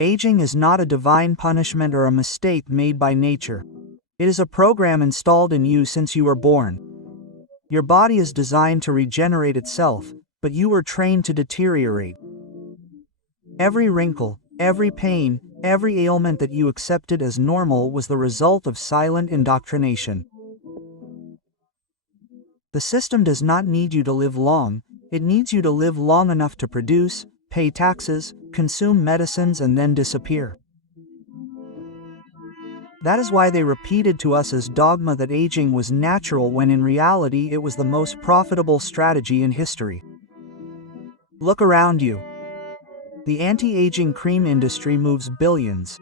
Aging is not a divine punishment or a mistake made by nature. It is a program installed in you since you were born. Your body is designed to regenerate itself, but you were trained to deteriorate. Every wrinkle, every pain, every ailment that you accepted as normal was the result of silent indoctrination. The system does not need you to live long, it needs you to live long enough to produce, pay taxes, consume medicines, and then disappear. That is why they repeated to us as dogma that aging was natural when in reality it was the most profitable strategy in history. Look around you. The anti-aging cream industry moves billions.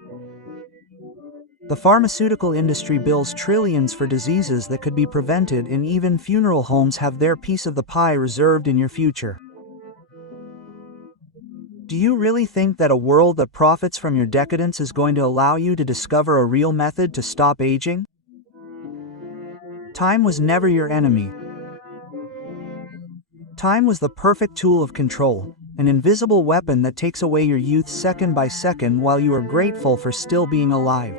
The pharmaceutical industry bills trillions for diseases that could be prevented, and even funeral homes have their piece of the pie reserved in your future. Do you really think that a world that profits from your decadence is going to allow you to discover a real method to stop aging? Time was never your enemy. Time was the perfect tool of control, an invisible weapon that takes away your youth second by second while you are grateful for still being alive.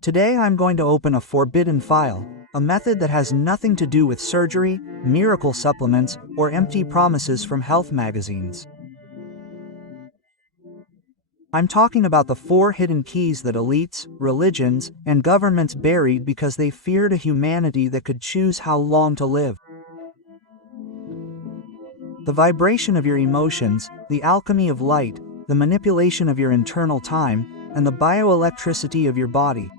Today I'm going to open a forbidden file, a method that has nothing to do with surgery, miracle supplements, or empty promises from health magazines. I'm talking about the 4 hidden keys that elites, religions, and governments buried because they feared a humanity that could choose how long to live. The vibration of your emotions, the alchemy of light, the manipulation of your internal time, and the bioelectricity of your body.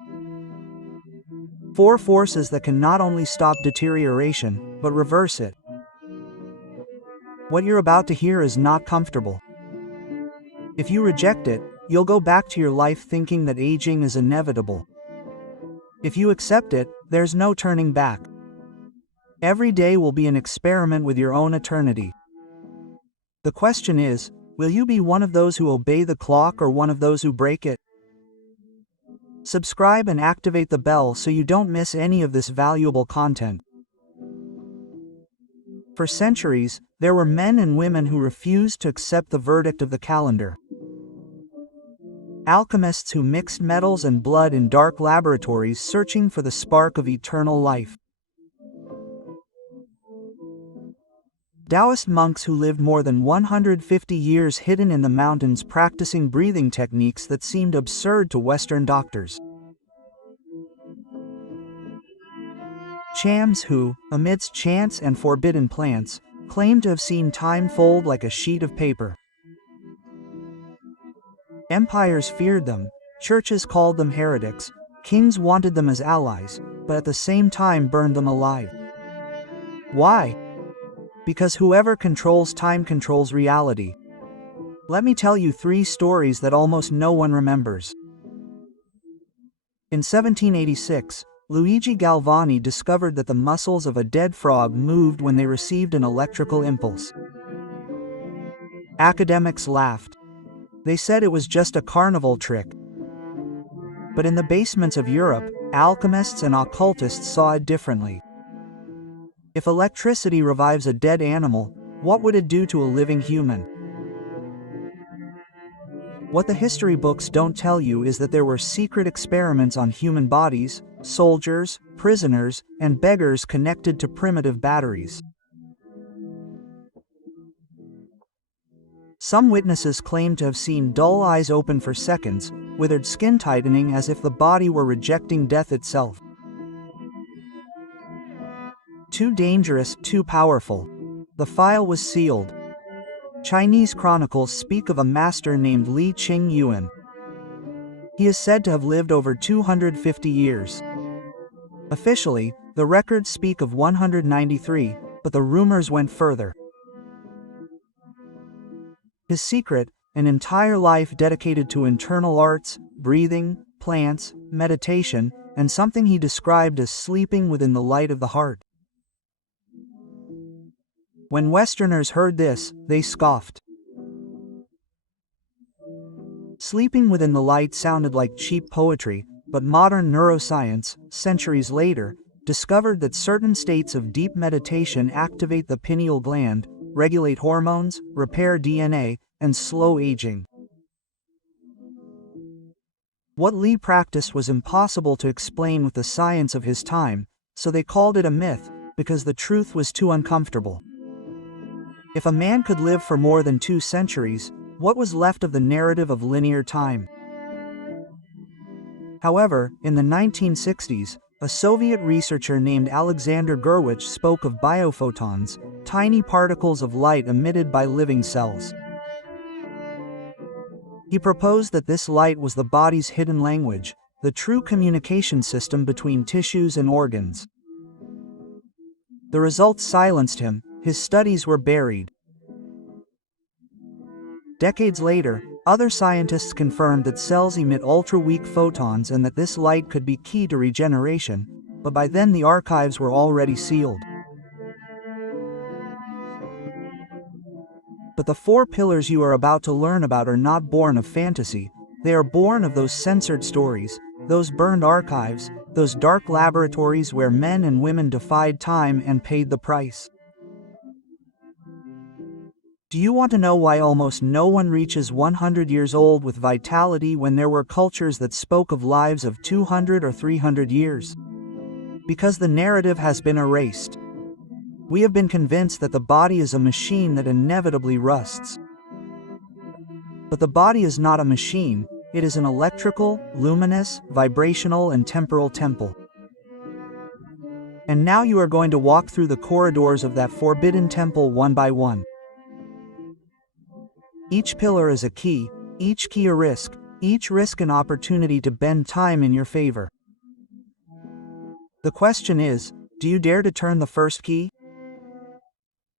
4 forces that can not only stop deterioration, but reverse it. What you're about to hear is not comfortable. If you reject it, you'll go back to your life thinking that aging is inevitable. If you accept it, there's no turning back. Every day will be an experiment with your own eternity. The question is, will you be one of those who obey the clock or one of those who break it? Subscribe and activate the bell so you don't miss any of this valuable content. For centuries, there were men and women who refused to accept the verdict of the calendar. Alchemists who mixed metals and blood in dark laboratories searching for the spark of eternal life. Taoist monks who lived more than 150 years hidden in the mountains practicing breathing techniques that seemed absurd to Western doctors. Chams who, amidst chants and forbidden plants, claimed to have seen time fold like a sheet of paper. Empires feared them, churches called them heretics, kings wanted them as allies, but at the same time burned them alive. Why? Because whoever controls time controls reality. Let me tell you 3 stories that almost no one remembers. In 1786, Luigi Galvani discovered that the muscles of a dead frog moved when they received an electrical impulse. Academics laughed. They said it was just a carnival trick. But in the basements of Europe, alchemists and occultists saw it differently. If electricity revives a dead animal, what would it do to a living human? What the history books don't tell you is that there were secret experiments on human bodies, soldiers, prisoners, and beggars connected to primitive batteries. Some witnesses claimed to have seen dull eyes open for seconds, withered skin tightening as if the body were rejecting death itself. Too dangerous, too powerful. The file was sealed. Chinese chronicles speak of a master named Li Qingyuan. He is said to have lived over 250 years. Officially, the records speak of 193, but the rumors went further. His secret, an entire life dedicated to internal arts, breathing, plants, meditation, and something he described as sleeping within the light of the heart. When Westerners heard this, they scoffed. Sleeping within the light sounded like cheap poetry, but modern neuroscience, centuries later, discovered that certain states of deep meditation activate the pineal gland, regulate hormones, repair DNA, and slow aging. What Lee practiced was impossible to explain with the science of his time, so they called it a myth, because the truth was too uncomfortable. If a man could live for more than 2 centuries, what was left of the narrative of linear time? However, in the 1960s, a Soviet researcher named Alexander Gurwitch spoke of biophotons, tiny particles of light emitted by living cells. He proposed that this light was the body's hidden language, the true communication system between tissues and organs. The results silenced him, his studies were buried. Decades later, other scientists confirmed that cells emit ultra-weak photons and that this light could be key to regeneration, but by then the archives were already sealed. But the 4 pillars you are about to learn about are not born of fantasy, they are born of those censored stories, those burned archives, those dark laboratories where men and women defied time and paid the price. Do you want to know why almost no one reaches 100 years old with vitality when there were cultures that spoke of lives of 200 or 300 years? Because the narrative has been erased. We have been convinced that the body is a machine that inevitably rusts. But the body is not a machine, it is an electrical, luminous, vibrational and temporal temple. And now you are going to walk through the corridors of that forbidden temple one by one. Each pillar is a key, each key a risk, each risk an opportunity to bend time in your favor. The question is, do you dare to turn the first key?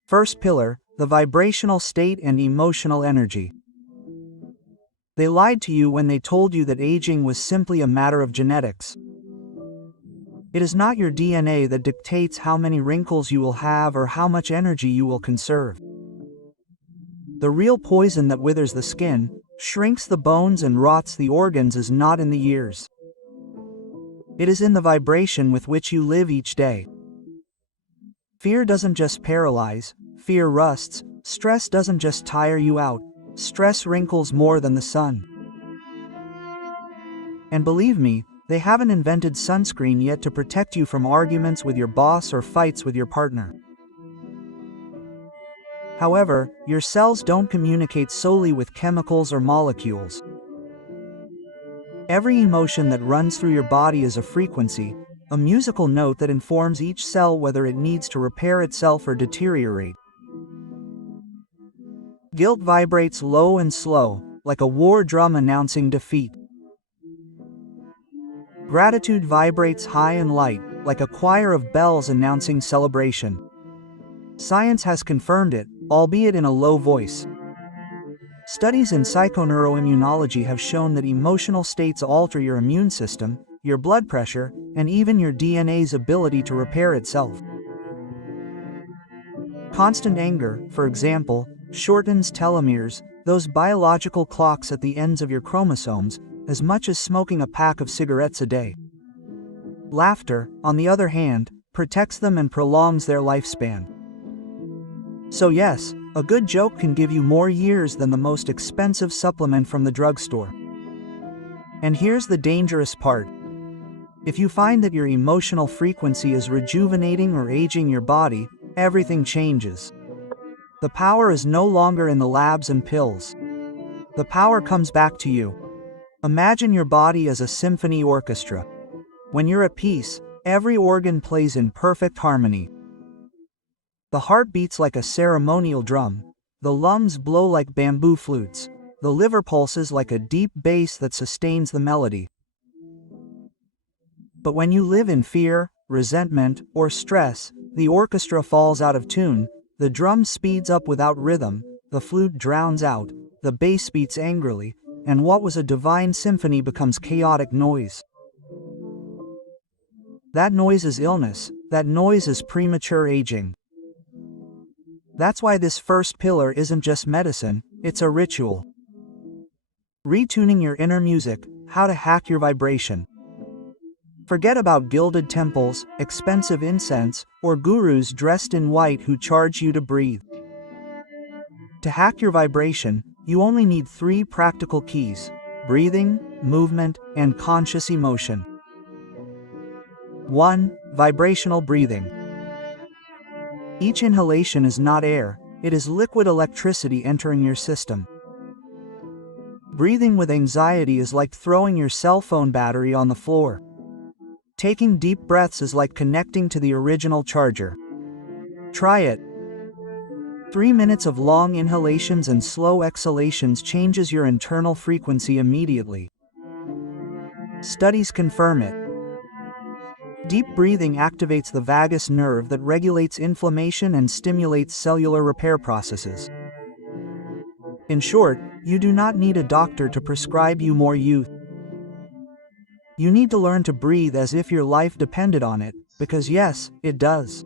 First pillar, the vibrational state and emotional energy. They lied to you when they told you that aging was simply a matter of genetics. It is not your DNA that dictates how many wrinkles you will have or how much energy you will conserve. The real poison that withers the skin, shrinks the bones and rots the organs is not in the years. It is in the vibration with which you live each day. Fear doesn't just paralyze, fear rusts. Stress doesn't just tire you out, stress wrinkles more than the sun. And believe me, they haven't invented sunscreen yet to protect you from arguments with your boss or fights with your partner. However, your cells don't communicate solely with chemicals or molecules. Every emotion that runs through your body is a frequency, a musical note that informs each cell whether it needs to repair itself or deteriorate. Guilt vibrates low and slow, like a war drum announcing defeat. Gratitude vibrates high and light, like a choir of bells announcing celebration. Science has confirmed it, albeit in a low voice. Studies in psychoneuroimmunology have shown that emotional states alter your immune system, your blood pressure, and even your DNA's ability to repair itself. Constant anger, for example, shortens telomeres, those biological clocks at the ends of your chromosomes, as much as smoking a pack of cigarettes a day. Laughter, on the other hand, protects them and prolongs their lifespan. So yes, a good joke can give you more years than the most expensive supplement from the drugstore. And here's the dangerous part. If you find that your emotional frequency is rejuvenating or aging your body, everything changes. The power is no longer in the labs and pills. The power comes back to you. Imagine your body as a symphony orchestra. When you're at peace, every organ plays in perfect harmony. The heart beats like a ceremonial drum, the lungs blow like bamboo flutes, the liver pulses like a deep bass that sustains the melody. But when you live in fear, resentment, or stress, the orchestra falls out of tune, the drum speeds up without rhythm, the flute drowns out, the bass beats angrily, and what was a divine symphony becomes chaotic noise. That noise is illness, that noise is premature aging. That's why this first pillar isn't just medicine, it's a ritual. Retuning your inner music, how to hack your vibration. Forget about gilded temples, expensive incense, or gurus dressed in white who charge you to breathe. To hack your vibration, you only need 3 practical keys: breathing, movement, and conscious emotion. 1. Vibrational breathing. Each inhalation is not air, it is liquid electricity entering your system. Breathing with anxiety is like throwing your cell phone battery on the floor. Taking deep breaths is like connecting to the original charger. Try it. 3 minutes of long inhalations and slow exhalations changes your internal frequency immediately. Studies confirm it. Deep breathing activates the vagus nerve that regulates inflammation and stimulates cellular repair processes. In short, you do not need a doctor to prescribe you more youth. You need to learn to breathe as if your life depended on it, because yes, it does.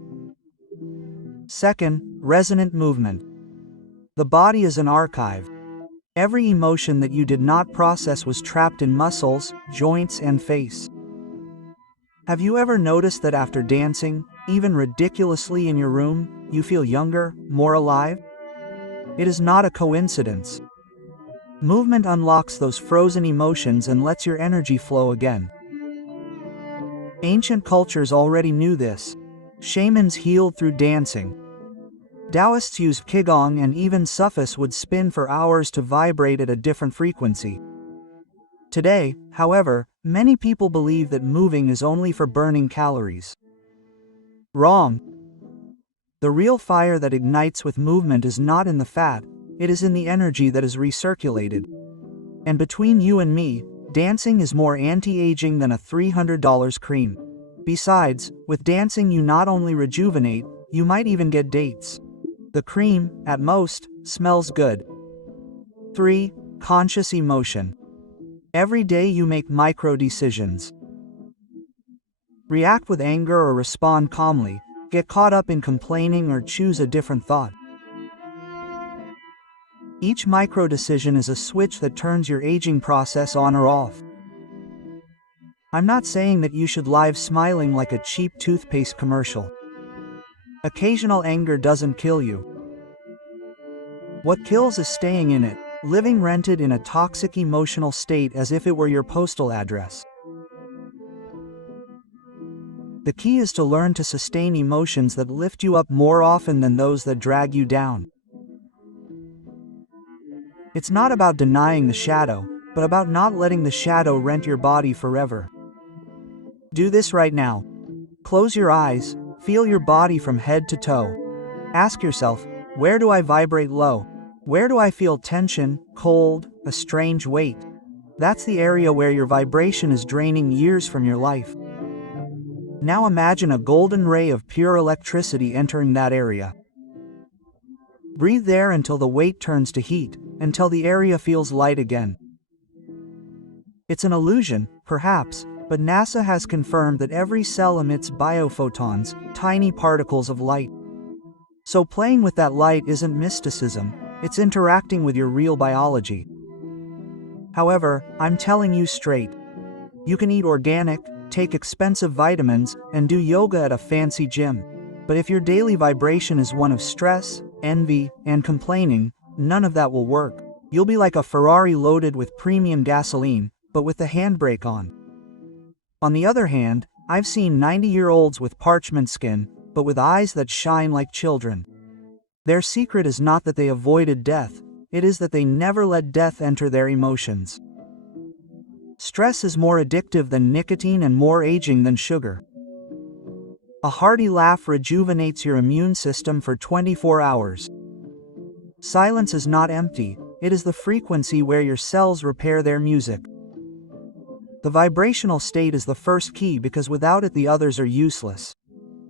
2. Resonant movement. The body is an archive. Every emotion that you did not process was trapped in muscles, joints, and face. Have you ever noticed that after dancing, even ridiculously in your room, you feel younger, more alive? It is not a coincidence. Movement unlocks those frozen emotions and lets your energy flow again. Ancient cultures already knew this. Shamans healed through dancing. Taoists used qigong, and even Sufis would spin for hours to vibrate at a different frequency. Today, however, many people believe that moving is only for burning calories. Wrong. The real fire that ignites with movement is not in the fat, it is in the energy that is recirculated. And between you and me, dancing is more anti-aging than a $300 cream. Besides, with dancing you not only rejuvenate, you might even get dates. The cream, at most, smells good. 3. Conscious emotion. Every day you make micro-decisions. React with anger or respond calmly, get caught up in complaining or choose a different thought. Each micro-decision is a switch that turns your aging process on or off. I'm not saying that you should live smiling like a cheap toothpaste commercial. Occasional anger doesn't kill you. What kills is staying in it, living rented in a toxic emotional state as if it were your postal address. The key is to learn to sustain emotions that lift you up more often than those that drag you down. It's not about denying the shadow, but about not letting the shadow rent your body forever. Do this right now. Close your eyes, feel your body from head to toe. Ask yourself, where do I vibrate low? Where do I feel tension, cold, a strange weight? That's the area where your vibration is draining years from your life. Now imagine a golden ray of pure electricity entering that area. Breathe there until the weight turns to heat, until the area feels light again. It's an illusion, perhaps, but NASA has confirmed that every cell emits biophotons, tiny particles of light. So playing with that light isn't mysticism, it's interacting with your real biology. However, I'm telling you straight. You can eat organic, take expensive vitamins, and do yoga at a fancy gym. But if your daily vibration is one of stress, envy, and complaining, none of that will work. You'll be like a Ferrari loaded with premium gasoline, but with the handbrake on. On the other hand, I've seen 90-year-olds with parchment skin, but with eyes that shine like children. Their secret is not that they avoided death, it is that they never let death enter their emotions. Stress is more addictive than nicotine and more aging than sugar. A hearty laugh rejuvenates your immune system for 24 hours. Silence is not empty, it is the frequency where your cells repair their music. The vibrational state is the first key because without it the others are useless.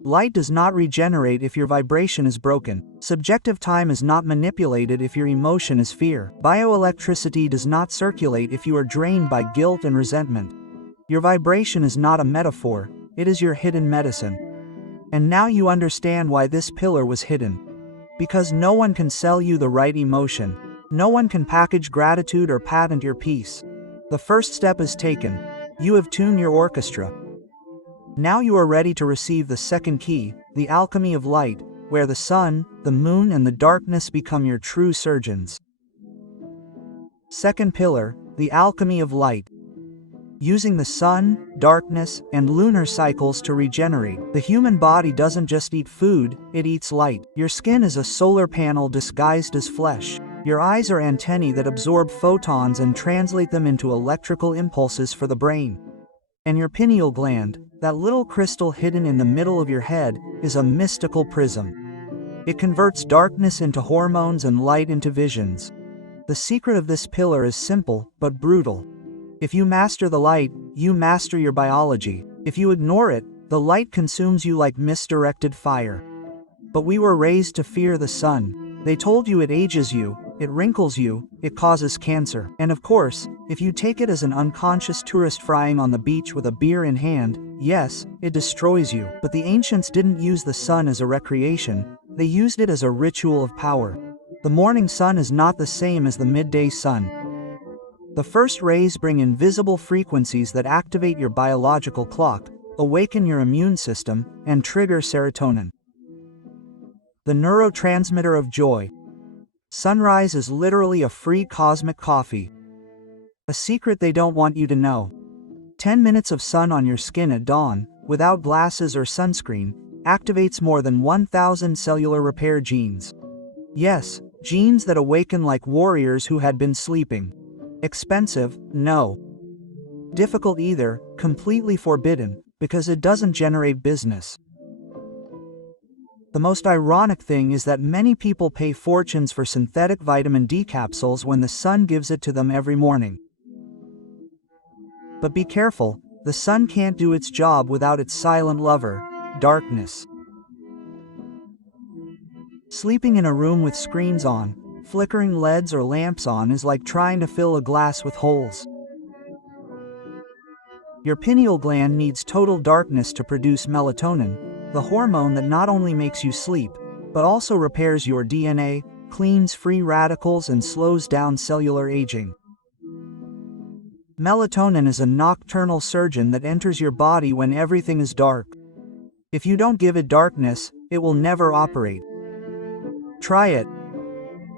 Light does not regenerate if your vibration is broken. Subjective time is not manipulated if your emotion is fear. Bioelectricity does not circulate if you are drained by guilt and resentment. Your vibration is not a metaphor, it is your hidden medicine. And now you understand why this pillar was hidden. Because no one can sell you the right emotion. No one can package gratitude or patent your peace. The first step is taken. You have tuned your orchestra. Now you are ready to receive the second key, the alchemy of light, where the sun, the moon, and the darkness become your true surgeons. Second pillar, the alchemy of light. Using the sun, darkness, and lunar cycles to regenerate. The human body doesn't just eat food, it eats light. Your skin is a solar panel disguised as flesh. Your eyes are antennae that absorb photons and translate them into electrical impulses for the brain. And your pineal gland, that little crystal hidden in the middle of your head, is a mystical prism. It converts darkness into hormones and light into visions. The secret of this pillar is simple, but brutal. If you master the light, you master your biology. If you ignore it, the light consumes you like misdirected fire. But we were raised to fear the sun. They told you it ages you, it wrinkles you, it causes cancer. And of course, if you take it as an unconscious tourist frying on the beach with a beer in hand, yes, it destroys you. But the ancients didn't use the sun as a recreation, they used it as a ritual of power. The morning sun is not the same as the midday sun. The first rays bring invisible frequencies that activate your biological clock, awaken your immune system, and trigger serotonin, the neurotransmitter of joy. Sunrise is literally a free cosmic coffee. A secret they don't want you to know. 10 minutes of sun on your skin at dawn, without glasses or sunscreen, activates more than 1,000 cellular repair genes. Yes, genes that awaken like warriors who had been sleeping. Expensive? No. Difficult either, completely forbidden, because it doesn't generate business. The most ironic thing is that many people pay fortunes for synthetic vitamin D capsules when the sun gives it to them every morning. But be careful, the sun can't do its job without its silent lover, darkness. Sleeping in a room with screens on, flickering LEDs or lamps on is like trying to fill a glass with holes. Your pineal gland needs total darkness to produce melatonin, the hormone that not only makes you sleep, but also repairs your DNA, cleans free radicals, and slows down cellular aging. Melatonin is a nocturnal surgeon that enters your body when everything is dark. If you don't give it darkness, it will never operate. Try it.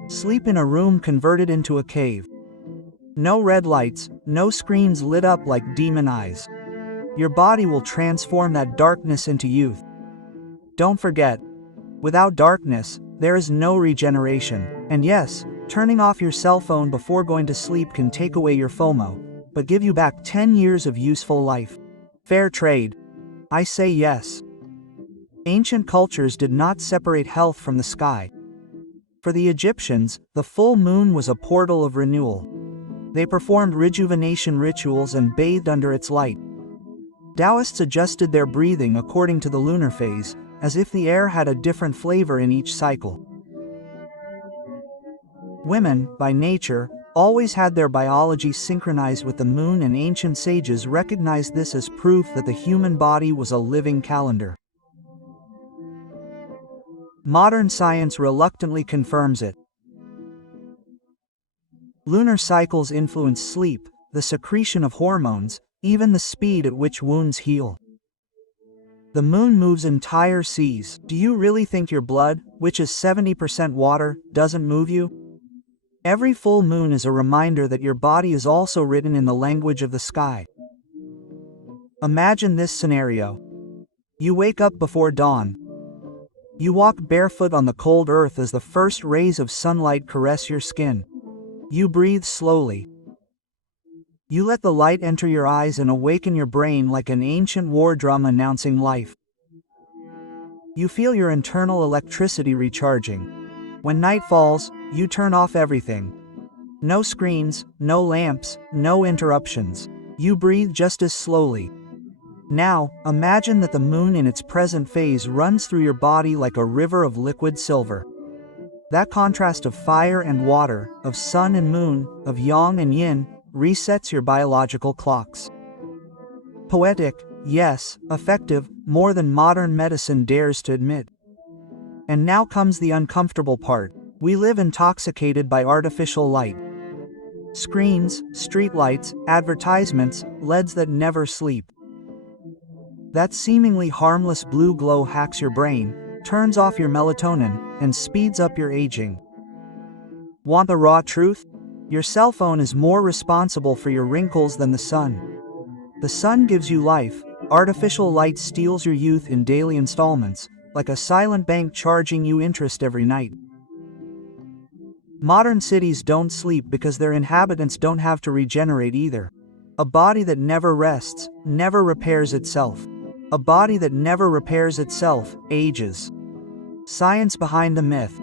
Sleep in a room converted into a cave. No red lights, no screens lit up like demon eyes. Your body will transform that darkness into youth. Don't forget, without darkness, there is no regeneration. And yes, turning off your cell phone before going to sleep can take away your FOMO, but give you back 10 years of useful life. Fair trade. I say yes. Ancient cultures did not separate health from the sky. For the Egyptians, the full moon was a portal of renewal. They performed rejuvenation rituals and bathed under its light. Taoists adjusted their breathing according to the lunar phase, as if the air had a different flavor in each cycle. Women, by nature, always had their biology synchronized with the moon, and ancient sages recognized this as proof that the human body was a living calendar. Modern science reluctantly confirms it. Lunar cycles influence sleep, the secretion of hormones, even the speed at which wounds heal. The moon moves entire seas. Do you really think your blood, which is 70% water, doesn't move you? Every full moon is a reminder that your body is also written in the language of the sky. Imagine this scenario. You wake up before dawn. You walk barefoot on the cold earth as the first rays of sunlight caress your skin. You breathe slowly. You let the light enter your eyes and awaken your brain like an ancient war drum announcing life. You feel your internal electricity recharging. When night falls, you turn off everything. No screens, no lamps, no interruptions. You breathe just as slowly. Now, imagine that the moon in its present phase runs through your body like a river of liquid silver. That contrast of fire and water, of sun and moon, of yang and yin, resets your biological clocks. Poetic, yes, effective, more than modern medicine dares to admit. And now comes the uncomfortable part. We live intoxicated by artificial light. Screens, streetlights, advertisements, LEDs that never sleep. That seemingly harmless blue glow hacks your brain, turns off your melatonin, and speeds up your aging. Want the raw truth? Your cell phone is more responsible for your wrinkles than the sun. The sun gives you life, artificial light steals your youth in daily installments, like a silent bank charging you interest every night. Modern cities don't sleep because their inhabitants don't have to regenerate either. A body that never rests, never repairs itself. A body that never repairs itself, ages. Science behind the myth.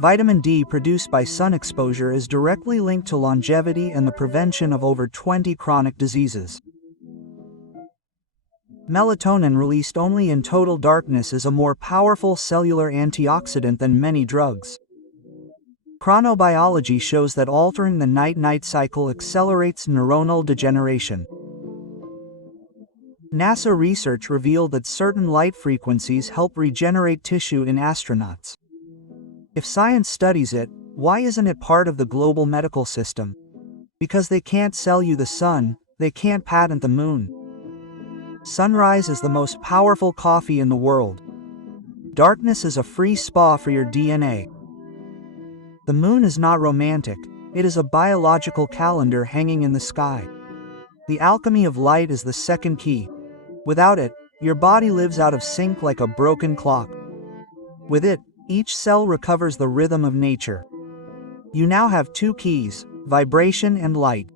Vitamin D produced by sun exposure is directly linked to longevity and the prevention of over 20 chronic diseases. Melatonin released only in total darkness is a more powerful cellular antioxidant than many drugs. Chronobiology shows that altering the night-night cycle accelerates neuronal degeneration. NASA research revealed that certain light frequencies help regenerate tissue in astronauts. If science studies it, why isn't it part of the global medical system? Because they can't sell you the sun, they can't patent the moon. Sunrise is the most powerful coffee in the world. Darkness is a free spa for your DNA. The moon is not romantic, it is a biological calendar hanging in the sky. The alchemy of light is the second key. Without it, your body lives out of sync like a broken clock. With it, each cell recovers the rhythm of nature. You now have two keys, vibration and light.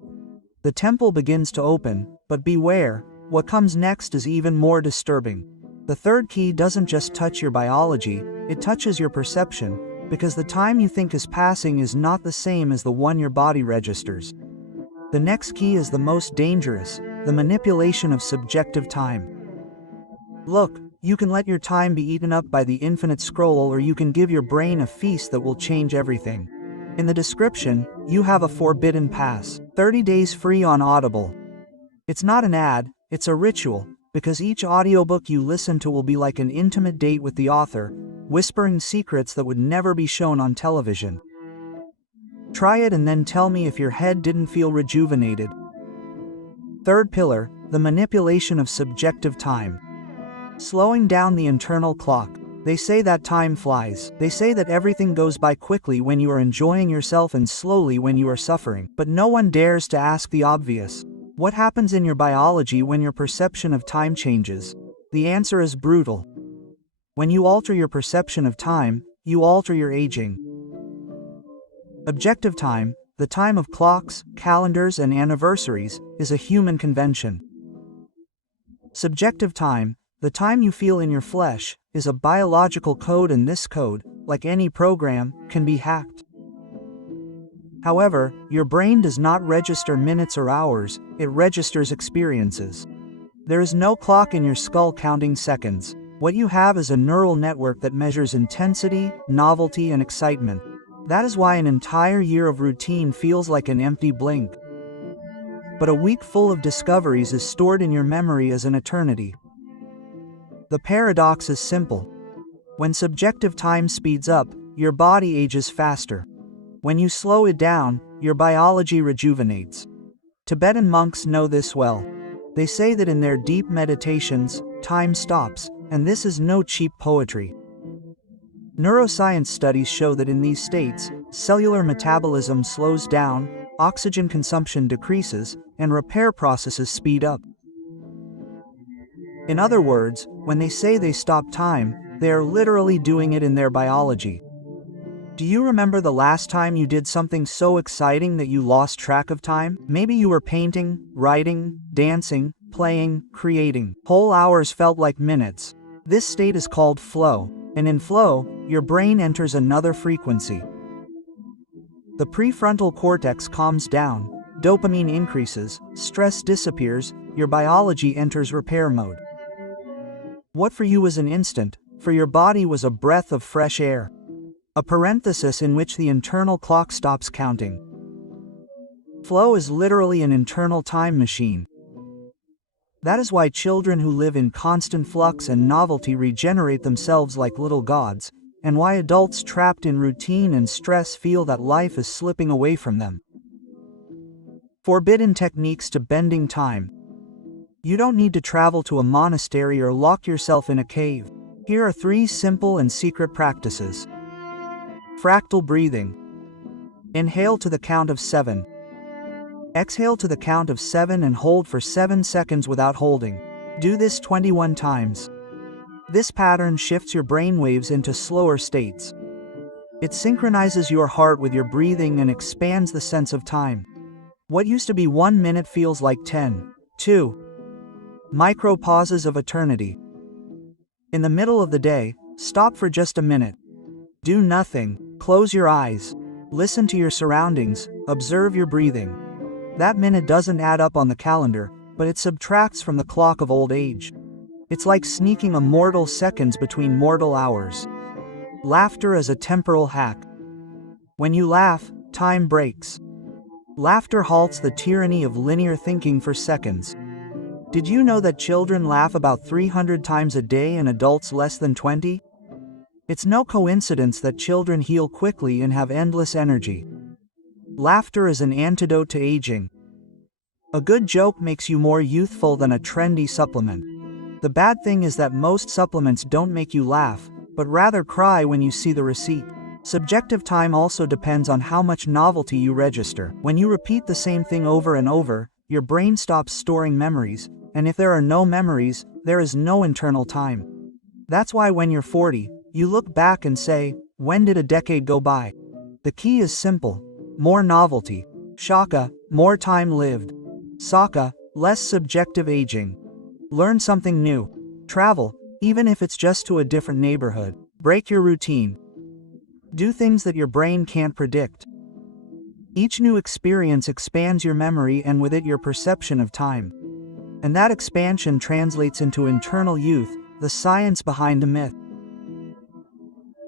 The temple begins to open, but beware, what comes next is even more disturbing. The third key doesn't just touch your biology, it touches your perception, because the time you think is passing is not the same as the one your body registers. The next key is the most dangerous, the manipulation of subjective time. Look, you can let your time be eaten up by the infinite scroll, or you can give your brain a feast that will change everything. In the description, you have a forbidden pass, 30 days free on Audible. It's not an ad, it's a ritual, because each audiobook you listen to will be like an intimate date with the author, whispering secrets that would never be shown on television. Try it and then tell me if your head didn't feel rejuvenated. Third pillar, the manipulation of subjective time. Slowing down the internal clock. They say that time flies. They say that everything goes by quickly when you are enjoying yourself and slowly when you are suffering. But no one dares to ask the obvious. What happens in your biology when your perception of time changes? The answer is brutal. When you alter your perception of time, you alter your aging. Objective time, the time of clocks, calendars, and anniversaries, is a human convention. Subjective time, the time you feel in your flesh, is a biological code, and this code, like any program, can be hacked. However, your brain does not register minutes or hours, it registers experiences. There is no clock in your skull counting seconds. What you have is a neural network that measures intensity, novelty, and excitement. That is why an entire year of routine feels like an empty blink. But a week full of discoveries is stored in your memory as an eternity. The paradox is simple. When subjective time speeds up, your body ages faster. When you slow it down, your biology rejuvenates. Tibetan monks know this well. They say that in their deep meditations, time stops, and this is no cheap poetry. Neuroscience studies show that in these states, cellular metabolism slows down, oxygen consumption decreases, and repair processes speed up. In other words, when they say they stop time, they are literally doing it in their biology. Do you remember the last time you did something so exciting that you lost track of time? Maybe you were painting, writing, dancing, playing, creating. Whole hours felt like minutes. This state is called flow, and in flow, your brain enters another frequency. The prefrontal cortex calms down, dopamine increases, stress disappears, your biology enters repair mode. What for you was an instant, for your body was a breath of fresh air. A parenthesis in which the internal clock stops counting. Flow is literally an internal time machine. That is why children who live in constant flux and novelty regenerate themselves like little gods, and why adults trapped in routine and stress feel that life is slipping away from them. Forbidden techniques to bending time. You don't need to travel to a monastery or lock yourself in a cave. Here are 3 simple and secret practices. Fractal breathing. Inhale to the count of 7. Exhale to the count of 7 and hold for 7 seconds without holding. Do this 21 times. This pattern shifts your brainwaves into slower states. It synchronizes your heart with your breathing and expands the sense of time. What used to be 1 minute feels like 10. 2. Micro pauses of eternity. In the middle of the day, stop for just a minute. Do nothing, close your eyes. Listen to your surroundings, observe your breathing. That minute doesn't add up on the calendar, but it subtracts from the clock of old age. It's like sneaking immortal seconds between mortal hours. Laughter as a temporal hack. When you laugh, time breaks. Laughter halts the tyranny of linear thinking for seconds. Did you know that children laugh about 300 times a day and adults less than 20? It's no coincidence that children heal quickly and have endless energy. Laughter is an antidote to aging. A good joke makes you more youthful than a trendy supplement. The bad thing is that most supplements don't make you laugh, but rather cry when you see the receipt. Subjective time also depends on how much novelty you register. When you repeat the same thing over and over, your brain stops storing memories, and if there are no memories, there is no internal time. That's why when you're 40, you look back and say, when did a decade go by? The key is simple. More novelty. Shaka, more time lived. Saka, less subjective aging. Learn something new. Travel, even if it's just to a different neighborhood. Break your routine. Do things that your brain can't predict. Each new experience expands your memory and with it your perception of time. And that expansion translates into internal youth, the science behind the myth.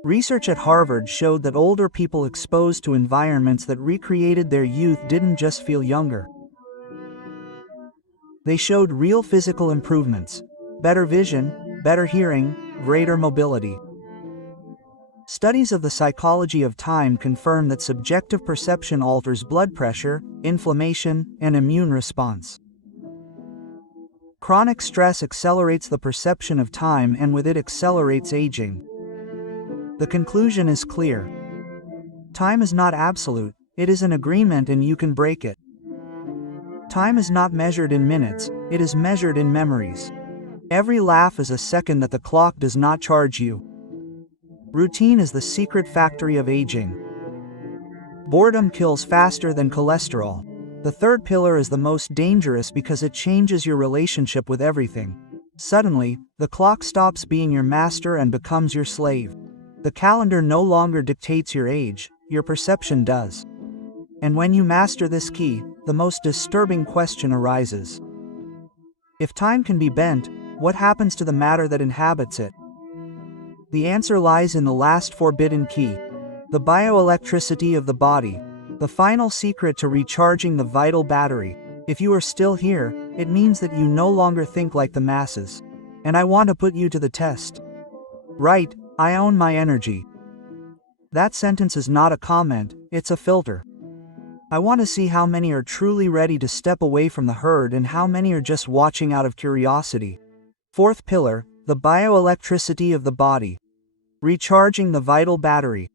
Research at Harvard showed that older people exposed to environments that recreated their youth didn't just feel younger. They showed real physical improvements: better vision, better hearing, greater mobility. Studies of the psychology of time confirm that subjective perception alters blood pressure, inflammation, and immune response. Chronic stress accelerates the perception of time and with it accelerates aging. The conclusion is clear. Time is not absolute, it is an agreement and you can break it. Time is not measured in minutes, it is measured in memories. Every laugh is a second that the clock does not charge you. Routine is the secret factory of aging. Boredom kills faster than cholesterol. The third pillar is the most dangerous because it changes your relationship with everything. Suddenly, the clock stops being your master and becomes your slave. The calendar no longer dictates your age, your perception does. And when you master this key, the most disturbing question arises. If time can be bent, what happens to the matter that inhabits it? The answer lies in the last forbidden key, the bioelectricity of the body, the final secret to recharging the vital battery. If you are still here, it means that you no longer think like the masses. And I want to put you to the test. Right, I own my energy. That sentence is not a comment, it's a filter. I want to see how many are truly ready to step away from the herd and how many are just watching out of curiosity. Fourth pillar, the bioelectricity of the body. Recharging the vital battery.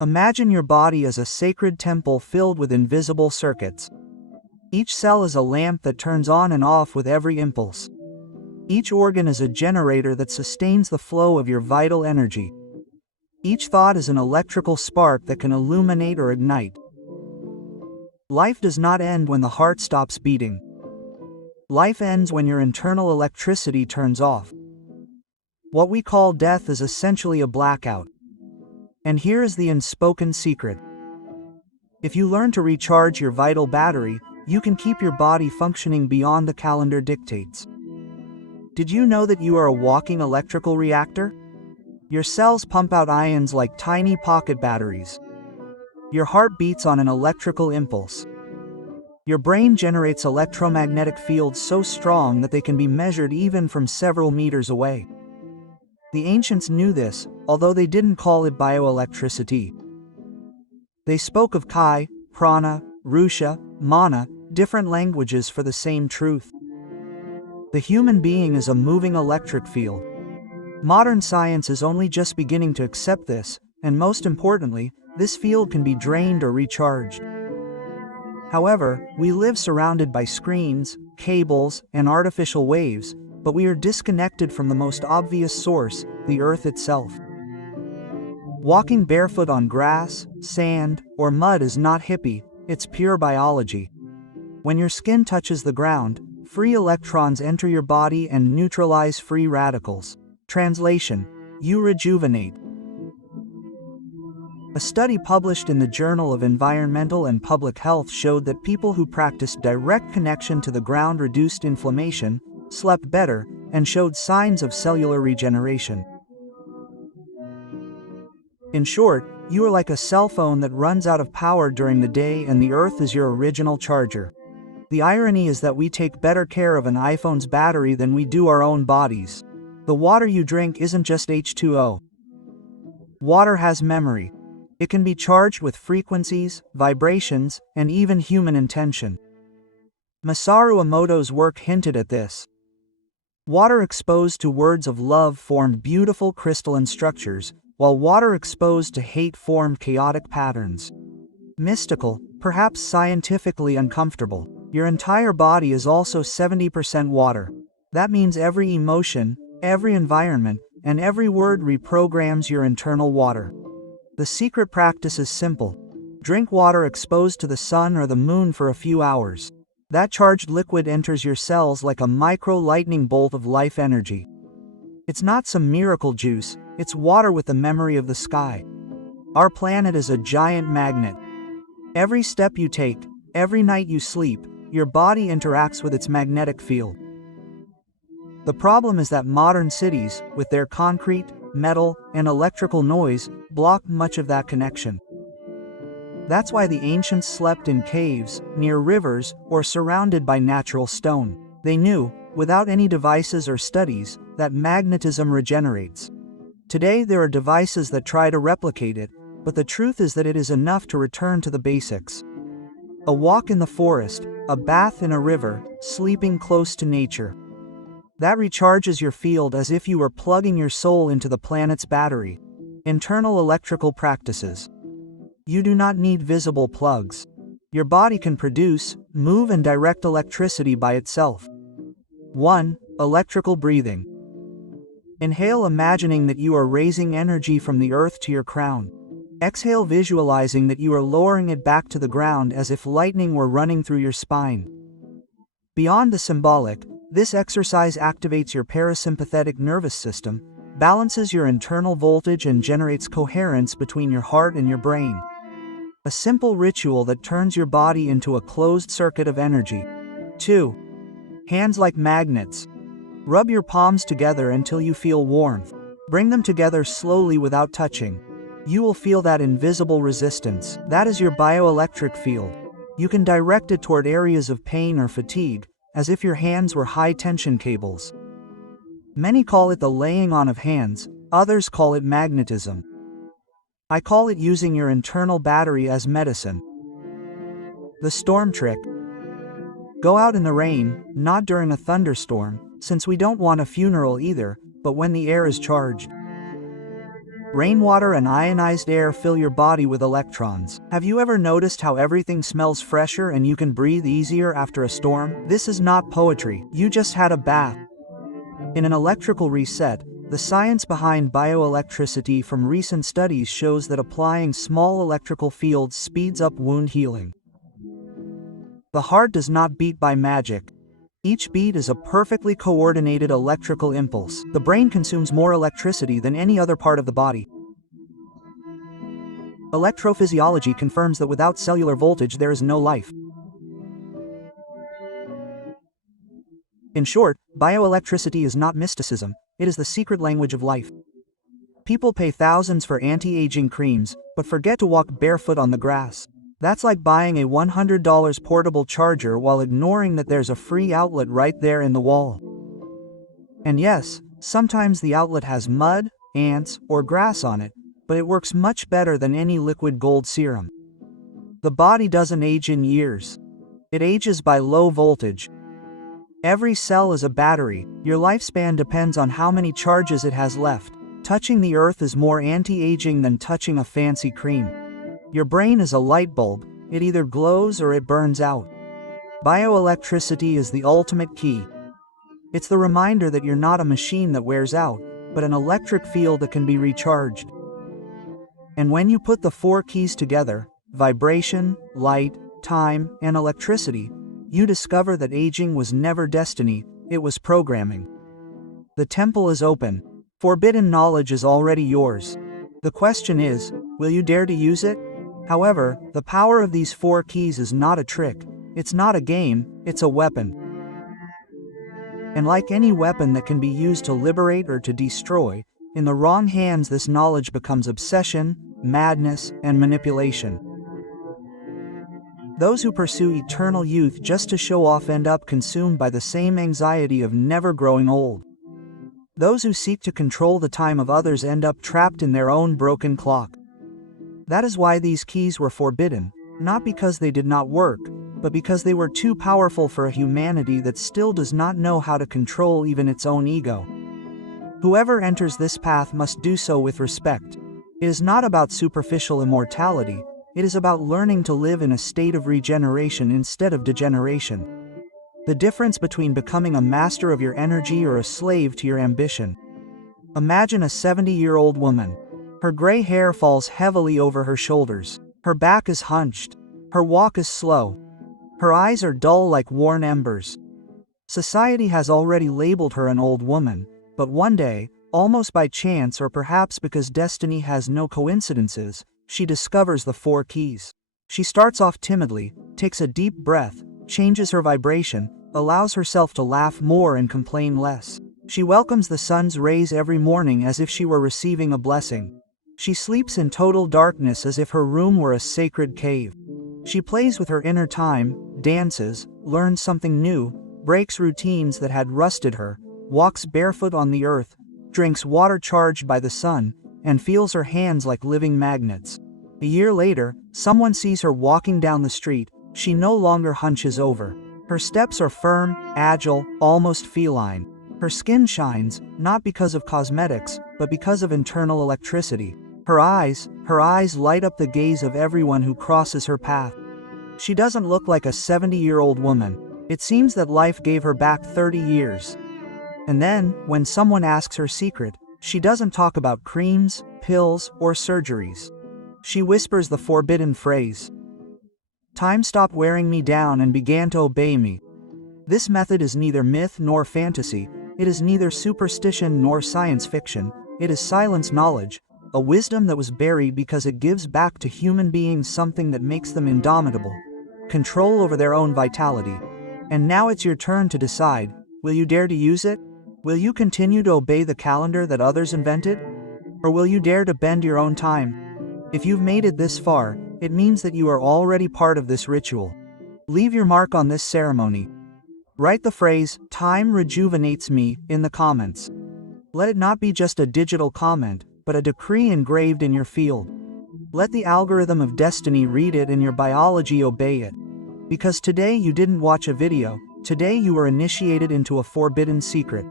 Imagine your body as a sacred temple filled with invisible circuits. Each cell is a lamp that turns on and off with every impulse. Each organ is a generator that sustains the flow of your vital energy. Each thought is an electrical spark that can illuminate or ignite. Life does not end when the heart stops beating. Life ends when your internal electricity turns off. What we call death is essentially a blackout. And here is the unspoken secret. If you learn to recharge your vital battery, you can keep your body functioning beyond the calendar dictates. Did you know that you are a walking electrical reactor? Your cells pump out ions like tiny pocket batteries. Your heart beats on an electrical impulse. Your brain generates electromagnetic fields so strong that they can be measured even from several meters away. The ancients knew this, although they didn't call it bioelectricity. They spoke of Kai, Prana, Rusha, Mana, different languages for the same truth. The human being is a moving electric field. Modern science is only just beginning to accept this, and most importantly, this field can be drained or recharged. However, we live surrounded by screens, cables, and artificial waves, but we are disconnected from the most obvious source, the Earth itself. Walking barefoot on grass, sand, or mud is not hippie, it's pure biology. When your skin touches the ground, free electrons enter your body and neutralize free radicals. Translation: you rejuvenate. A study published in the Journal of Environmental and Public Health showed that people who practiced direct connection to the ground reduced inflammation, slept better, and showed signs of cellular regeneration. In short, you are like a cell phone that runs out of power during the day and the Earth is your original charger. The irony is that we take better care of an iPhone's battery than we do our own bodies. The water you drink isn't just H2O. Water has memory. It can be charged with frequencies, vibrations, and even human intention. Masaru Emoto's work hinted at this. Water exposed to words of love formed beautiful crystalline structures, while water exposed to hate formed chaotic patterns. Mystical, perhaps scientifically uncomfortable, your entire body is also 70% water. That means every emotion, every environment, and every word reprograms your internal water. The secret practice is simple. Drink water exposed to the sun or the moon for a few hours. That charged liquid enters your cells like a micro-lightning bolt of life energy. It's not some miracle juice, it's water with the memory of the sky. Our planet is a giant magnet. Every step you take, every night you sleep, your body interacts with its magnetic field. The problem is that modern cities, with their concrete, metal, and electrical noise, block much of that connection. That's why the ancients slept in caves, near rivers, or surrounded by natural stone. They knew, without any devices or studies, that magnetism regenerates. Today there are devices that try to replicate it, but the truth is that it is enough to return to the basics. A walk in the forest, a bath in a river, sleeping close to nature. That recharges your field as if you were plugging your soul into the planet's battery. Internal electrical practices. You do not need visible plugs. Your body can produce, move and direct electricity by itself. 1. Electrical breathing. Inhale imagining that you are raising energy from the earth to your crown. Exhale visualizing that you are lowering it back to the ground as if lightning were running through your spine. Beyond the symbolic, this exercise activates your parasympathetic nervous system, balances your internal voltage and generates coherence between your heart and your brain. A simple ritual that turns your body into a closed circuit of energy. 2. Hands like magnets. Rub your palms together until you feel warmth. Bring them together slowly without touching. You will feel that invisible resistance. That is your bioelectric field. You can direct it toward areas of pain or fatigue, as if your hands were high-tension cables. Many call it the laying on of hands, others call it magnetism. I call it using your internal battery as medicine. The storm trick. Go out in the rain, not during a thunderstorm, since we don't want a funeral either, but when the air is charged. Rainwater and ionized air fill your body with electrons. Have you ever noticed how everything smells fresher and you can breathe easier after a storm? This is not poetry, you just had a bath. In an electrical reset, the science behind bioelectricity from recent studies shows that applying small electrical fields speeds up wound healing. The heart does not beat by magic. Each beat is a perfectly coordinated electrical impulse. The brain consumes more electricity than any other part of the body. Electrophysiology confirms that without cellular voltage there is no life. In short, bioelectricity is not mysticism, it is the secret language of life. People pay thousands for anti-aging creams, but forget to walk barefoot on the grass. That's like buying a $100 portable charger while ignoring that there's a free outlet right there in the wall. And yes, sometimes the outlet has mud, ants, or grass on it, but it works much better than any liquid gold serum. The body doesn't age in years. It ages by low voltage. Every cell is a battery. Your lifespan depends on how many charges it has left. Touching the earth is more anti-aging than touching a fancy cream. Your brain is a light bulb. It either glows or it burns out. Bioelectricity is the ultimate key. It's the reminder that you're not a machine that wears out, but an electric field that can be recharged. And when you put the 4 keys together, vibration, light, time, and electricity, you discover that aging was never destiny, it was programming. The temple is open. Forbidden knowledge is already yours. The question is, will you dare to use it? However, the power of these 4 keys is not a trick. It's not a game, it's a weapon. And like any weapon that can be used to liberate or to destroy, in the wrong hands this knowledge becomes obsession, madness, and manipulation. Those who pursue eternal youth just to show off end up consumed by the same anxiety of never growing old. Those who seek to control the time of others end up trapped in their own broken clock. That is why these keys were forbidden, not because they did not work, but because they were too powerful for a humanity that still does not know how to control even its own ego. Whoever enters this path must do so with respect. It is not about superficial immortality, it is about learning to live in a state of regeneration instead of degeneration. The difference between becoming a master of your energy or a slave to your ambition. Imagine a 70-year-old woman. Her gray hair falls heavily over her shoulders. Her back is hunched. Her walk is slow. Her eyes are dull like worn embers. Society has already labeled her an old woman, but one day, almost by chance or perhaps because destiny has no coincidences, she discovers the 4 keys. She starts off timidly, takes a deep breath, changes her vibration, allows herself to laugh more and complain less. She welcomes the sun's rays every morning as if she were receiving a blessing. She sleeps in total darkness as if her room were a sacred cave. She plays with her inner time, dances, learns something new, breaks routines that had rusted her, walks barefoot on the earth, drinks water charged by the sun, and feels her hands like living magnets. A year later, someone sees her walking down the street. She no longer hunches over. Her steps are firm, agile, almost feline. Her skin shines, not because of cosmetics, but because of internal electricity. Her eyes light up the gaze of everyone who crosses her path. She doesn't look like a 70-year-old woman. It seems that life gave her back 30 years. And then, when someone asks her secret, she doesn't talk about creams, pills, or surgeries. She whispers the forbidden phrase. Time stopped wearing me down and began to obey me. This method is neither myth nor fantasy. It is neither superstition nor science fiction. It is silence knowledge, a wisdom that was buried because it gives back to human beings something that makes them indomitable, control over their own vitality. And now it's your turn to decide, will you dare to use it? Will you continue to obey the calendar that others invented? Or will you dare to bend your own time? If you've made it this far, it means that you are already part of this ritual. Leave your mark on this ceremony. Write the phrase, "Time rejuvenates me," in the comments. Let it not be just a digital comment, but a decree engraved in your field. Let the algorithm of destiny read it and your biology obey it. Because today you didn't watch a video, today you were initiated into a forbidden secret.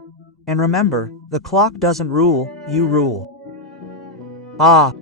And remember, the clock doesn't rule, you rule. Ah,